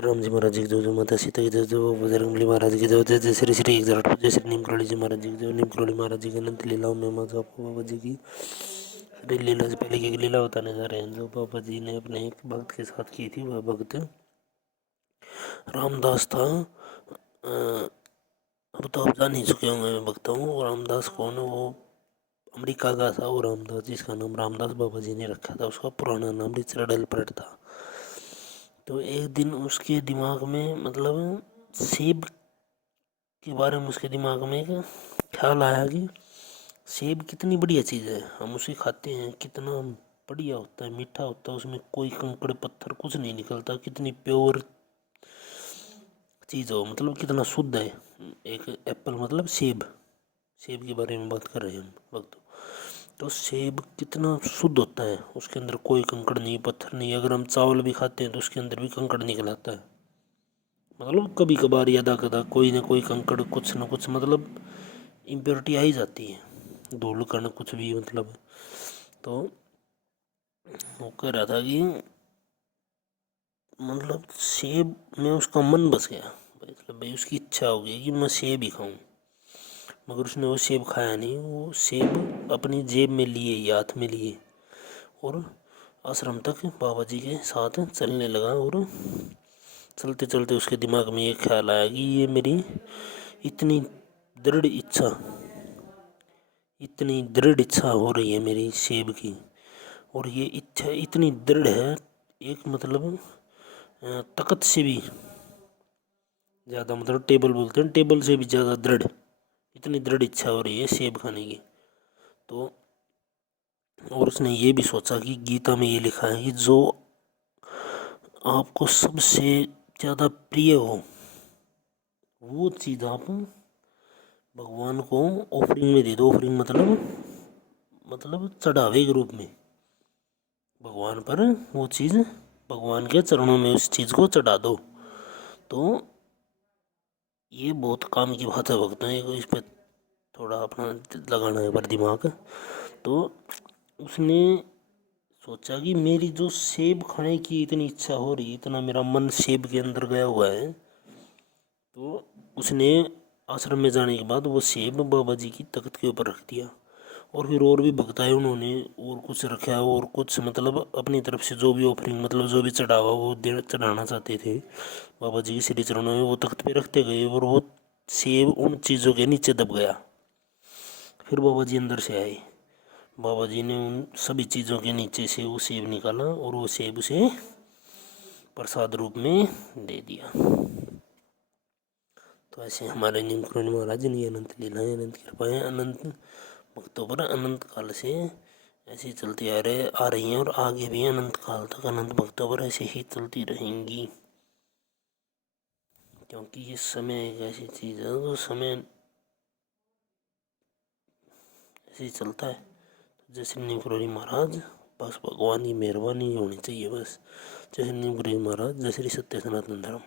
राम जी महाराज जी की जय, माता सीता की जय, बजरंगबली महाराज की जय, जय श्री श्री 108, जय श्री नीम करोली जी महाराज जी की जय। नीम करोली महाराज जी की अनंत लीलाओं में माँ आपको बाबा जी की लीला से पहले की लीला बताने जा रहे हैं, जो बाबा जी ने अपने एक भक्त के साथ की थी। वह भक्त रामदास था। अब तो आप जान ही चुके होंगे, मैं भक्त हूँ। रामदास कौन है? वो अमेरिका का था वो रामदास, जिसका नाम रामदास बाबा जी ने रखा था। उसका पुराना नाम रिचर्ड परेट था। तो एक दिन उसके दिमाग में, मतलब सेब के बारे में उसके दिमाग में एक ख्याल आया कि सेब कितनी बढ़िया चीज़ है, हम उसे खाते हैं, कितना बढ़िया होता है, मीठा होता है, उसमें कोई कंकड़ पत्थर कुछ नहीं निकलता, कितनी प्योर चीज़ हो, मतलब कितना शुद्ध है। एक एप्पल मतलब सेब, सेब के बारे में बात कर रहे हैं हम वक्त। तो सेब कितना शुद्ध होता है, उसके अंदर कोई कंकड़ नहीं, पत्थर नहीं। अगर हम चावल भी खाते हैं तो उसके अंदर भी कंकड़ निकल आता है, मतलब कभी कभार यदा कदा कोई ना कोई कंकड़, कुछ ना कुछ, मतलब इम्प्योरिटी आ ही जाती है, धूल कण कुछ भी, मतलब। तो वो कह रहा था कि मतलब सेब में उसका मन बस गया, मतलब भाई उसकी इच्छा हो गई कि मैं सेब ही खाऊं। मगर उसने वो सेब खाया नहीं, वो सेब अपनी जेब में लिए या हाथ में लिए और आश्रम तक बाबा जी के साथ चलने लगा। और चलते चलते उसके दिमाग में ये ख्याल आया कि ये मेरी इतनी दृढ़ इच्छा, इतनी दृढ़ इच्छा हो रही है मेरी सेब की, और ये इच्छा इतनी दृढ़ है, एक मतलब तख्त से भी ज़्यादा, मतलब टेबल बोलते हैं, टेबल से भी ज़्यादा दृढ़, इतनी दृढ़ इच्छा हो रही है सेब खाने की। तो और उसने ये भी सोचा कि गीता में ये लिखा है कि जो आपको सबसे ज़्यादा प्रिय हो वो चीज़ आप भगवान को ऑफरिंग में दे दो। ऑफरिंग मतलब चढ़ावे के रूप में भगवान पर वो चीज़, भगवान के चरणों में उस चीज़ को चढ़ा दो। तो ये बहुत काम की बात है भक्तों, इस पर थोड़ा अपना लगाना है पर दिमाग। तो उसने सोचा कि मेरी जो सेब खाने की इतनी इच्छा हो रही, इतना मेरा मन सेब के अंदर गया हुआ है, तो उसने आश्रम में जाने के बाद वो सेब बाबा जी की तख्त के ऊपर रख दिया। और फिर और भी भक्त आए, उन्होंने और कुछ रखा, और कुछ मतलब अपनी तरफ से जो भी ऑफरिंग, मतलब जो भी चढ़ावा वो चढ़ाना चाहते थे बाबा जी के श्री चरणों में, वो तख्त पे रखते गए और वो सेब उन चीज़ों के नीचे दब गया। फिर बाबा जी अंदर से आए, बाबा जी ने उन सभी चीज़ों के नीचे से वो सेब निकाला और वो सेब उसे प्रसाद रूप में दे दिया। तो ऐसे हमारे नीम करोली महाराज ने अनंत लीलाएं, अनंत कृपाएं, अनंत भक्तों पर अनंत काल से ऐसी चलती आ रही हैं, और आगे भी अनंत काल तक अनंत भक्तों पर ऐसे ही चलती रहेंगी। क्योंकि ये समय एक ऐसी चीज़ है, तो समय ऐसे ही चलता है। जैसे नीम करोली महाराज, बस भगवान की मेहरबानी होनी चाहिए बस। जैसे नीम करोली महाराज, जय श्री सत्य सनातन धर्म।